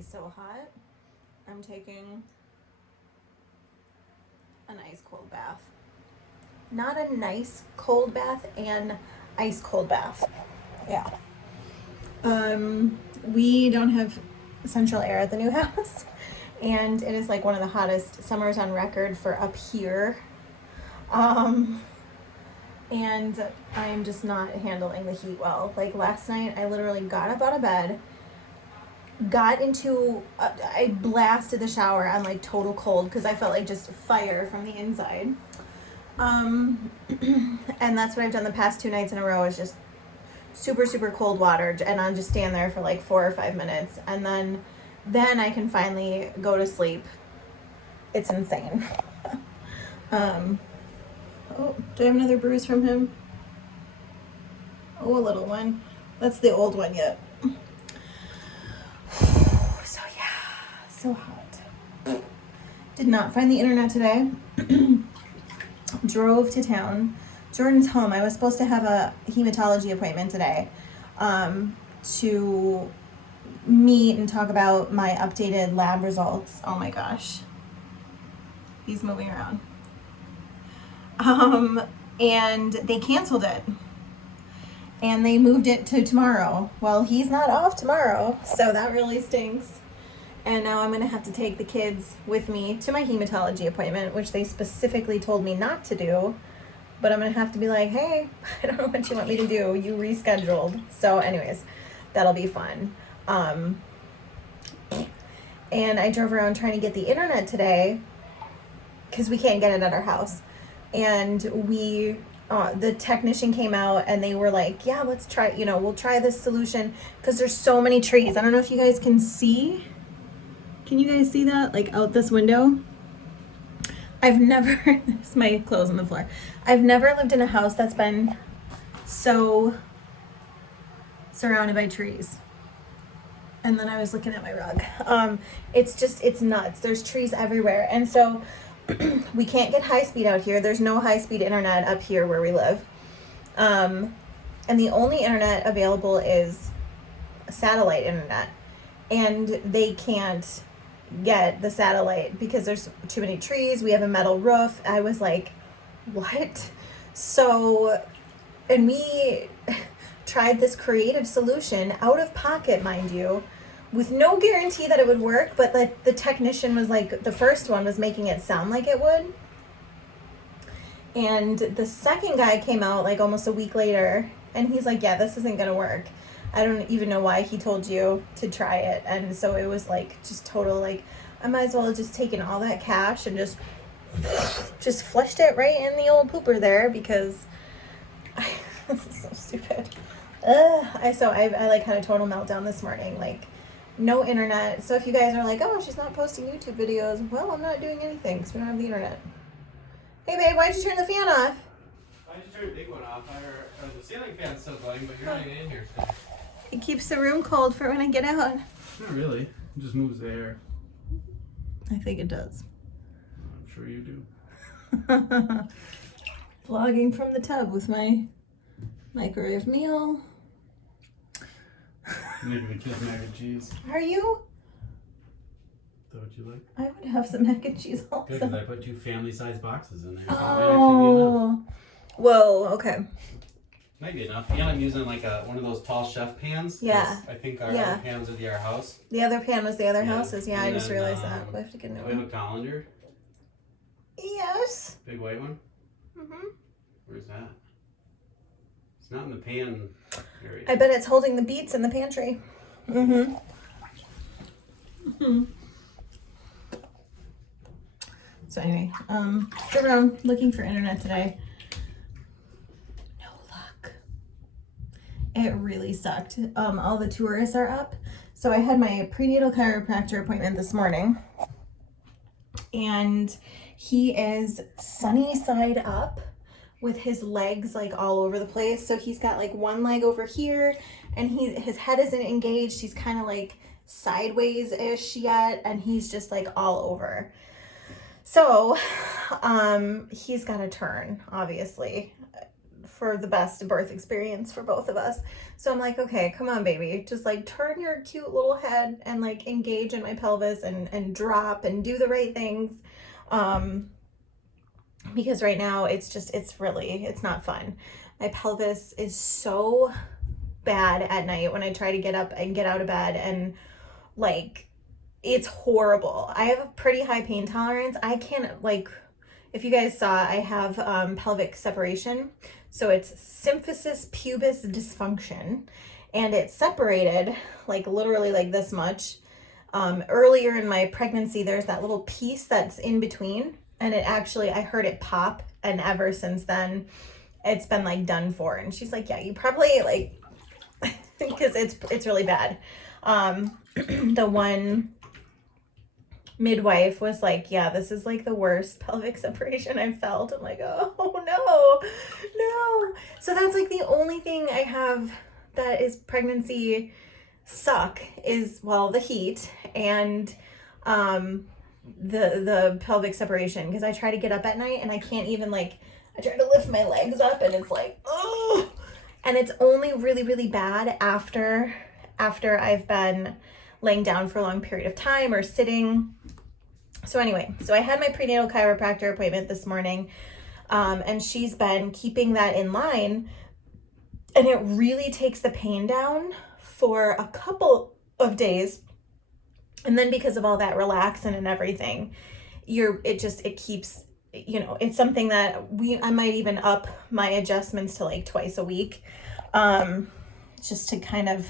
be so hot. I'm taking an ice cold bath. Not a nice cold bath, an ice cold bath. Yeah. We don't have central air at the new house, and it is like one of the hottest summers on record for up here. And I'm just not handling the heat well. Like last night, I literally got up out of bed, I blasted the shower on like total cold because I felt like just fire from the inside. Um, and that's what I've done the past 2 nights in a row is just super, super cold water, and I'll just stand there for like 4 or 5 minutes, and then I can finally go to sleep. It's insane. Oh, do I have another bruise from him? Oh, a little one. That's the old one yet. So yeah, so hot. Did not find the internet today. Drove to town. Jordan's home. I was supposed to have a hematology appointment today to meet and talk about my updated lab results. Oh my gosh. He's moving around. And they canceled it. And they moved it to tomorrow. Well, he's not off tomorrow, so that really stinks. And now I'm going to have to take the kids with me to my hematology appointment, which they specifically told me not to do. But I'm going to have to be like, hey, I don't know what you want me to do. You rescheduled. So anyways, that'll be fun. And I drove around trying to get the internet today because we can't get it at our house. And the technician came out and they were like, yeah, let's try, we'll try this solution because there's so many trees. I don't know if you guys can see. Can you guys see that? Like out this window? I've never, there's my clothes on the floor. I've never lived in a house that's been so surrounded by trees. And then I was looking at my rug. It's nuts. There's trees everywhere. And so we can't get high speed out here. There's no high speed internet up here where we live. And the only internet available is satellite internet. And they can't get the satellite because there's too many trees. We have a metal roof. I was like, what? So, and we tried this creative solution out of pocket, mind you, with no guarantee that it would work, but the technician was like, the first one was making it sound like it would. And the second guy came out like almost a week later, and he's like, yeah, this isn't gonna work. I don't even know why he told you to try it. And so it was like just total, like, I might as well have just taken all that cash and just flushed it right in the old pooper there because this is so stupid. I like had a total meltdown this morning, like no internet. So if you guys are like, oh, she's not posting YouTube videos, well, I'm not doing anything because we don't have the internet. Hey babe, why'd you turn the fan off? I just turned the big one off. The ceiling fan's still going, but you're not even in here. So. It keeps the room cold for when I get out. Not really. It just moves the air. I think it does. I'm sure you do. Vlogging from the tub with my microwave meal. Maybe we kill mac and cheese. Are you? Is that what you like? I would have some mac and cheese also. Good, because I put 2 family-sized boxes in there. So Oh. Whoa, okay. Might be enough. And I'm using like one of those tall chef pans. Yeah. I think our other pans are our house. The other pan was the other Yeah. houses. Yeah, And I just then, realized that. We have to get a new we have one. a colander. Yes. Big white one. Mm-hmm. Where's that? It's not in the pan area. I bet it's holding the beets in the pantry. Mm-hmm. Mm-hmm. So anyway, go around looking for internet today. No luck. It really sucked. All the tourists are up. So I had my prenatal chiropractor appointment this morning. And he is sunny side up with his legs like all over the place. So he's got like one leg over here and his head isn't engaged. He's kind of like sideways-ish yet, and he's just like all over. So he's got to turn, obviously, for the best birth experience for both of us. So I'm like, okay, come on, baby. Just like turn your cute little head and like engage in my pelvis and drop and do the right things. Because right now it's not fun. My pelvis is so bad at night when I try to get up and get out of bed, and like it's horrible. I have a pretty high pain tolerance. I can't, like, if you guys saw, I have pelvic separation. So it's symphysis pubis dysfunction, and it's separated like literally like this much. Earlier in my pregnancy, there's that little piece that's in between, and it actually, I heard it pop, and ever since then, it's been like done for. And she's like, yeah, you probably like, because it's really bad. The one midwife was like, yeah, this is like the worst pelvic separation I've felt. I'm like, oh no. So that's like the only thing I have that is pregnancy suck is, well, the heat and the pelvic separation, because I try to get up at night and I can't even, like, I try to lift my legs up and it's like, oh, and it's only really, really bad after I've been laying down for a long period of time or sitting. So anyway, so I had my prenatal chiropractor appointment this morning, and she's been keeping that in line, and it really takes the pain down for a couple of days. And then because of all that relaxin and everything, it keeps, you know, it's something that I might even up my adjustments to like twice a week, just to kind of,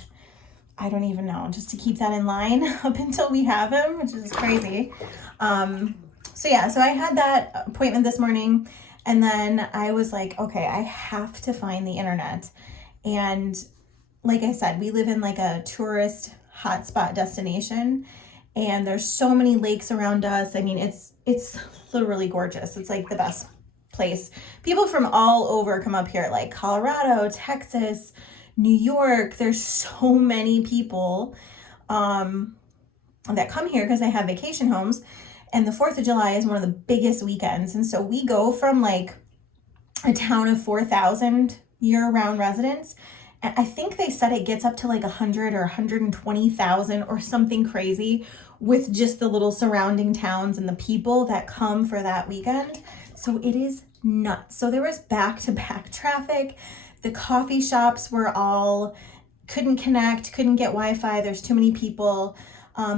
I don't even know, just to keep that in line up until we have him, which is crazy. So I had that appointment this morning, and then I was like, okay, I have to find the internet. And like I said, we live in like a tourist hotspot destination, and there's so many lakes around us. I mean, it's literally gorgeous. It's like the best place. People from all over come up here, like Colorado, Texas, New York. There's so many people that come here because they have vacation homes, and the 4th of July is one of the biggest weekends. And so we go from like a town of 4,000 year-round residents, and I think they said it gets up to like 100 or 120,000 or something crazy with just the little surrounding towns and the people that come for that weekend. So it is nuts. So there was back-to-back traffic. The coffee shops were all, couldn't connect, couldn't get Wi-Fi. There's too many people.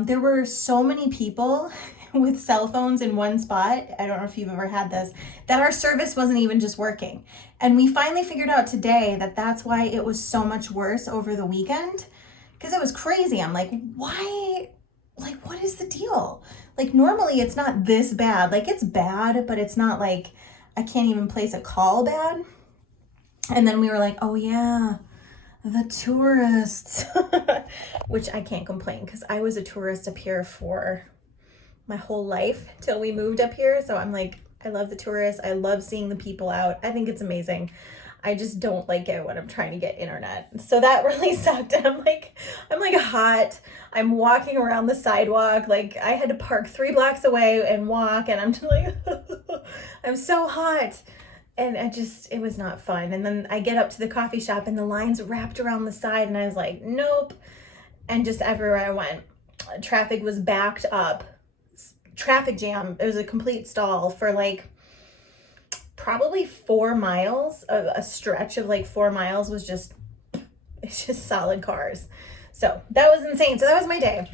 There were so many people with cell phones in one spot. I don't know if you've ever had this, that our service wasn't even just working. And we finally figured out today that that's why it was so much worse over the weekend, because it was crazy. I'm like, why? Like, what is the deal? Like, normally it's not this bad. Like, it's bad, but it's not like I can't even place a call bad. And then we were like, oh yeah, the tourists, which I can't complain because I was a tourist up here for my whole life till we moved up here. So I'm like, I love the tourists. I love seeing the people out. I think it's amazing. I just don't like it when I'm trying to get internet. So that really sucked. And I'm like hot. I'm walking around the sidewalk. Like, I had to park 3 blocks away and walk, and I'm just like, I'm so hot. And it was not fun. And then I get up to the coffee shop and the line's wrapped around the side, and I was like, nope. And just everywhere I went, traffic was backed up. Traffic jam. It was a complete stall for like probably 4 miles. A stretch of like 4 miles was just solid cars. So that was insane. So that was my day.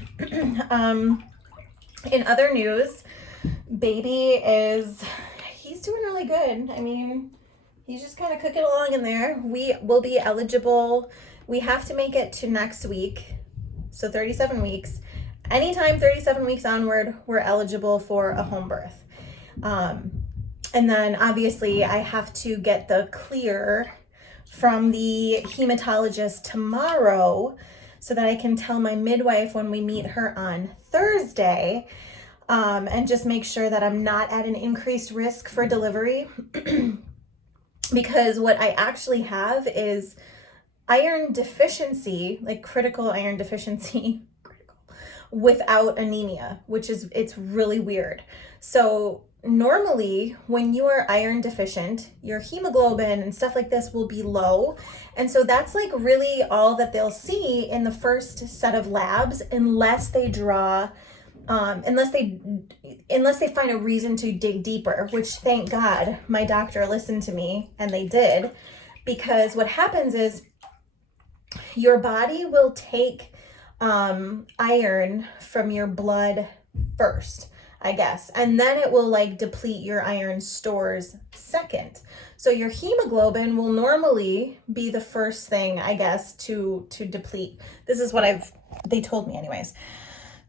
In other news, baby he's doing really good. I mean, he's just kind of cooking along in there. We will be eligible. We have to make it to next week. So 37 weeks. Anytime 37 weeks onward, we're eligible for a home birth. And then obviously I have to get the clear from the hematologist tomorrow so that I can tell my midwife when we meet her on Thursday, and just make sure that I'm not at an increased risk for delivery. Because what I actually have is iron deficiency, like critical iron deficiency, without anemia, it's really weird. So normally when you are iron deficient, your hemoglobin and stuff like this will be low. And so that's like really all that they'll see in the first set of labs, unless they draw, unless they find a reason to dig deeper, which thank God my doctor listened to me and they did, because what happens is your body will take iron from your blood first, I guess, and then it will like deplete your iron stores second. So your hemoglobin will normally be the first thing, I guess, to deplete. This is what they told me anyways.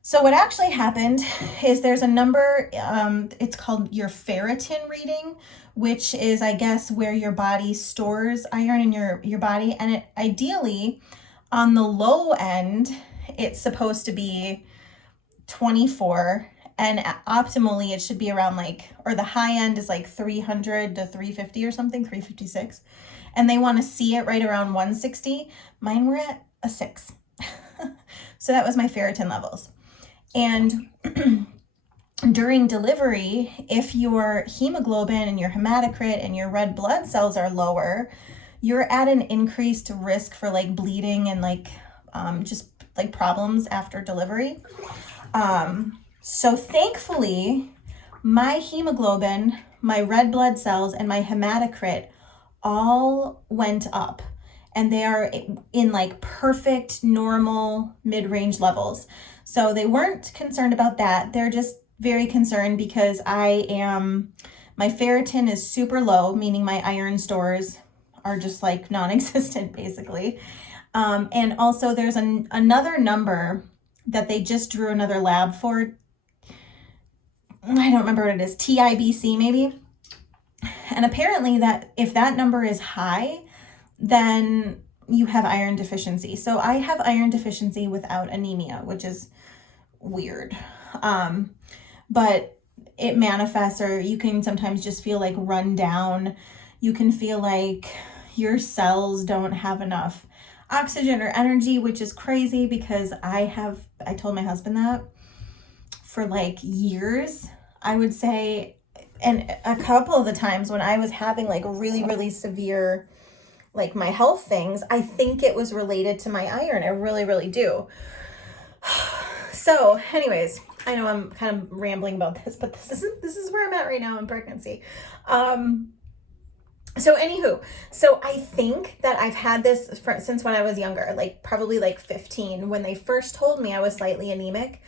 So what actually happened is there's a number, it's called your ferritin reading, which is, I guess, where your body stores iron in your body. And it ideally, on the low end, it's supposed to be 24, and optimally it should be around like, or the high end is like 300 to 350 or something, 356. And they want to see it right around 160. Mine were at a 6. So that was my ferritin levels. And during delivery, if your hemoglobin and your hematocrit and your red blood cells are lower, you're at an increased risk for like bleeding and like just like problems after delivery. So thankfully, my hemoglobin, my red blood cells, and my hematocrit all went up. And they are in like perfect, normal, mid-range levels. So they weren't concerned about that. They're just very concerned because my ferritin is super low, meaning my iron stores are just like non-existent basically. And also there's another number that they just drew another lab for. I don't remember what it is, TIBC maybe. And apparently that if that number is high, then you have iron deficiency. So I have iron deficiency without anemia, which is weird. But it manifests, or you can sometimes just feel like run down. You can feel like your cells don't have enough oxygen or energy, which is crazy because I told my husband that for like years, I would say, and a couple of the times when I was having like really, really severe, like my health things, I think it was related to my iron. I really, really do. So anyways, I know I'm kind of rambling about this, but this is where I'm at right now in pregnancy. So anywho, so I think that I've had this since when I was younger, like probably like 15, when they first told me I was slightly anemic.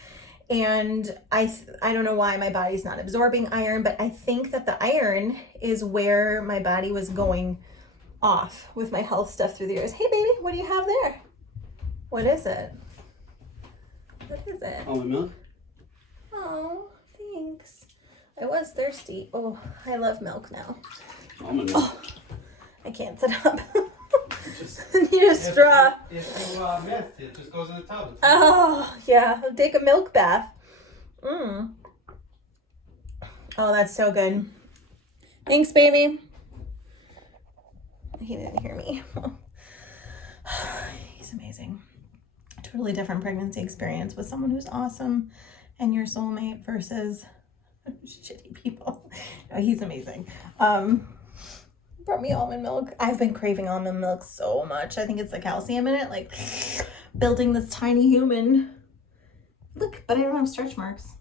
And I don't know why my body's not absorbing iron, but I think that the iron is where my body was going off with my health stuff through the years. Hey baby, what do you have there? What is it? What is it? Almond milk. Oh, thanks. I was thirsty. Oh, I love milk now. Almond milk. Oh, I can't sit up. Just, need a straw. If you miss, it just goes in the tub. Oh, yeah. I'll take a milk bath. Oh, that's so good. Thanks, baby. He didn't hear me. He's amazing. Totally different pregnancy experience with someone who's awesome and your soulmate versus shitty people. No, he's amazing. Brought me almond milk. I've been craving almond milk so much. I think it's the calcium in it, like building this tiny human. Look, but I don't have stretch marks.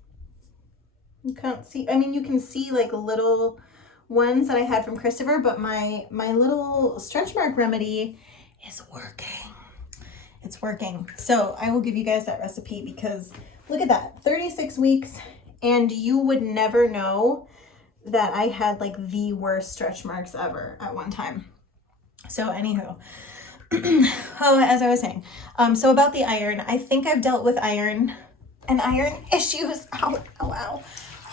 You can't see. I mean, you can see like little ones that I had from Christopher, but my little stretch mark remedy is working. It's working. So I will give you guys that recipe because look at that, 36 weeks, and you would never know that I had like the worst stretch marks ever at one time. So anywho, as I was saying, so about the iron, I think I've dealt with iron and iron issues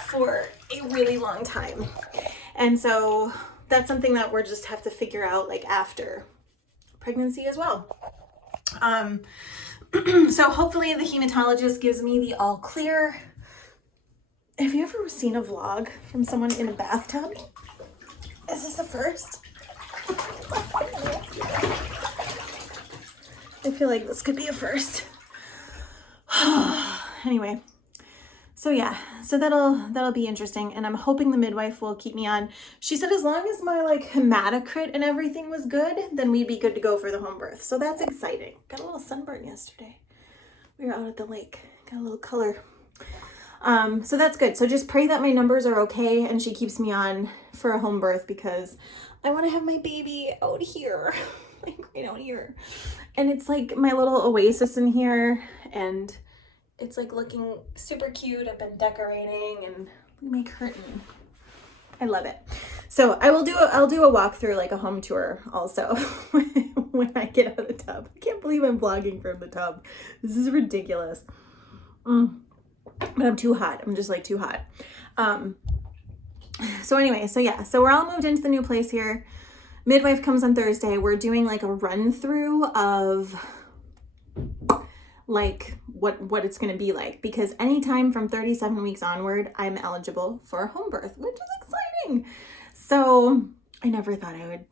for a really long time. And so that's something that we're just have to figure out like after pregnancy as well. So hopefully the hematologist gives me the all clear. Have you ever seen a vlog from someone in a bathtub? Is this the first? I feel like this could be a first. Anyway, So yeah, so that'll be interesting, and I'm hoping the midwife will keep me on. She said as long as my like hematocrit and everything was good, then we'd be good to go for the home birth. So that's exciting. Got a little sunburn yesterday. We were out at the lake. Got a little color. So that's good. So just pray that my numbers are okay and she keeps me on for a home birth, because I want to have my baby out here, like right out here. And it's like my little oasis in here, and it's like looking super cute. I've been decorating, and my curtain. I love it. So I'll do a walkthrough, like a home tour also when I get out of the tub. I can't believe I'm vlogging from the tub. This is ridiculous. But I'm too hot. I'm just like too hot. So anyway, so yeah, so we're all moved into the new place here. Midwife comes on Thursday. We're doing like a run through of like what it's going to be like, because anytime from 37 weeks onward, I'm eligible for a home birth, which is exciting. So I never thought I would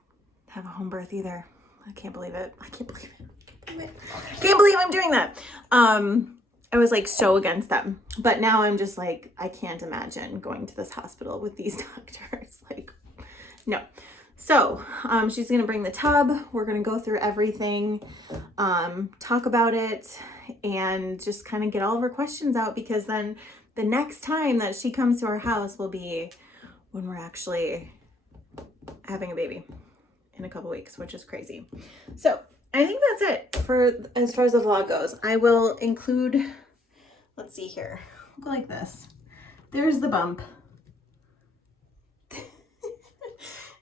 have a home birth either. I can't believe it. I can't believe I'm doing that. I was like so against them, but now I'm just like, I can't imagine going to this hospital with these doctors. Like, no. So she's gonna bring the tub. We're gonna go through everything, talk about it, and just kind of get all of her questions out, because then the next time that she comes to our house will be when we're actually having a baby in a couple weeks, which is crazy. So I think that's it for as far as the vlog goes. I will include, let's see here, I'll go like this. There's the bump.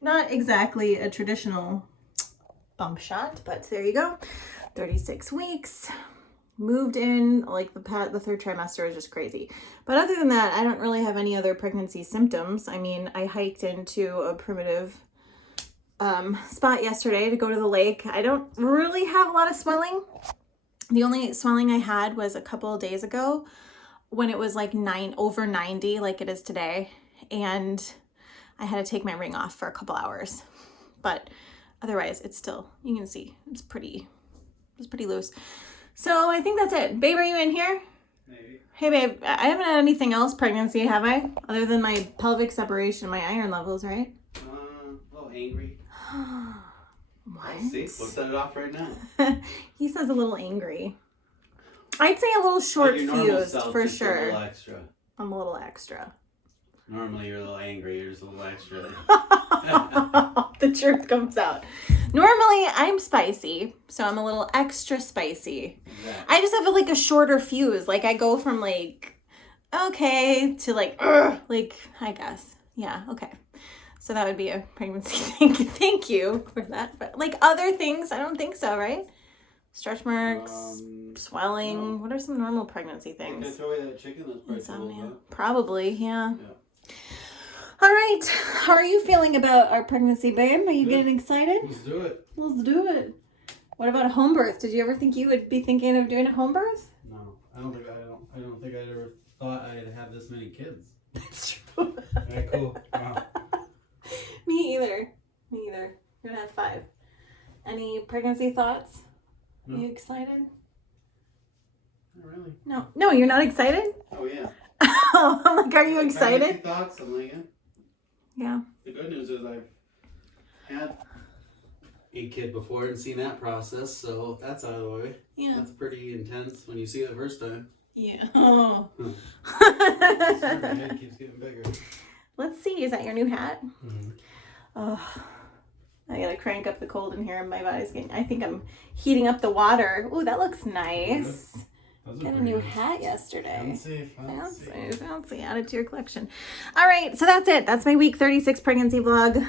Not exactly a traditional bump shot, but there you go. 36 weeks, moved in, like the third trimester is just crazy. But other than that, I don't really have any other pregnancy symptoms. I mean, I hiked into a primitive spot yesterday to go to the lake. I don't really have a lot of swelling. The only swelling I had was a couple of days ago when it was like over 90 like it is today, and I had to take my ring off for a couple hours. But otherwise it's still, you can see it's pretty loose. So I think that's it. Babe, are you in here? Maybe. Hey babe, I haven't had anything else pregnancy, have I? Other than my pelvic separation, my iron levels, right? A little angry. What? See, we'll set it off right now. He says a little angry. I'd say a little short fused for sure. A little extra. I'm a little extra. Normally you're a little angry, you're just a little extra. The truth comes out. Normally I'm spicy, so I'm a little extra spicy. Exactly. I just have like a shorter fuse. Like I go from like, okay, to like, I guess. Yeah, okay. So that would be a pregnancy thing. Thank you for that. But like other things, I don't think so, right? Stretch marks, swelling. No. What are some normal pregnancy things? Can I throw away that chicken? That's probably cool, probably, yeah. All right. How are you feeling about our pregnancy, babe? Are you getting excited? Let's do it. Let's do it. What about a home birth? Did you ever think you would be thinking of doing a home birth? No, I don't think I'd ever thought I'd have this many kids. That's true. Very cool. Wow. Me either. You're gonna have 5. Any pregnancy thoughts? No. Are you excited? Not really. No, you're not excited? Oh yeah. I'm like, are you excited? Pregnancy thoughts? I'm like, yeah. The good news is I've had a kid before and seen that process, so that's out of the way. Yeah. That's pretty intense when you see it the first time. Yeah. Oh. My head keeps getting bigger. Let's see. Is that your new hat? Mm-hmm. Oh, I gotta crank up the cold in here, and my body's getting. I think I'm heating up the water. Ooh, that looks nice. Got a new hat yesterday. Fancy. Add it to your collection. All right, so that's it. That's my week 36 pregnancy vlog.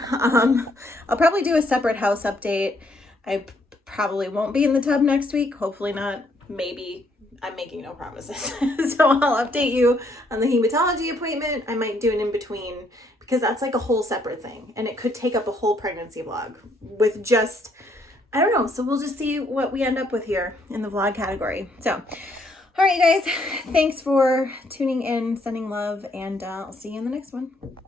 I'll probably do a separate house update. I probably won't be in the tub next week. Hopefully not. Maybe. I'm making no promises. So I'll update you on the hematology appointment. I might do an in-between, because that's like a whole separate thing. And it could take up a whole pregnancy vlog with just, I don't know. So we'll just see what we end up with here in the vlog category. So, all right, guys. Thanks for tuning in, sending love, and I'll see you in the next one.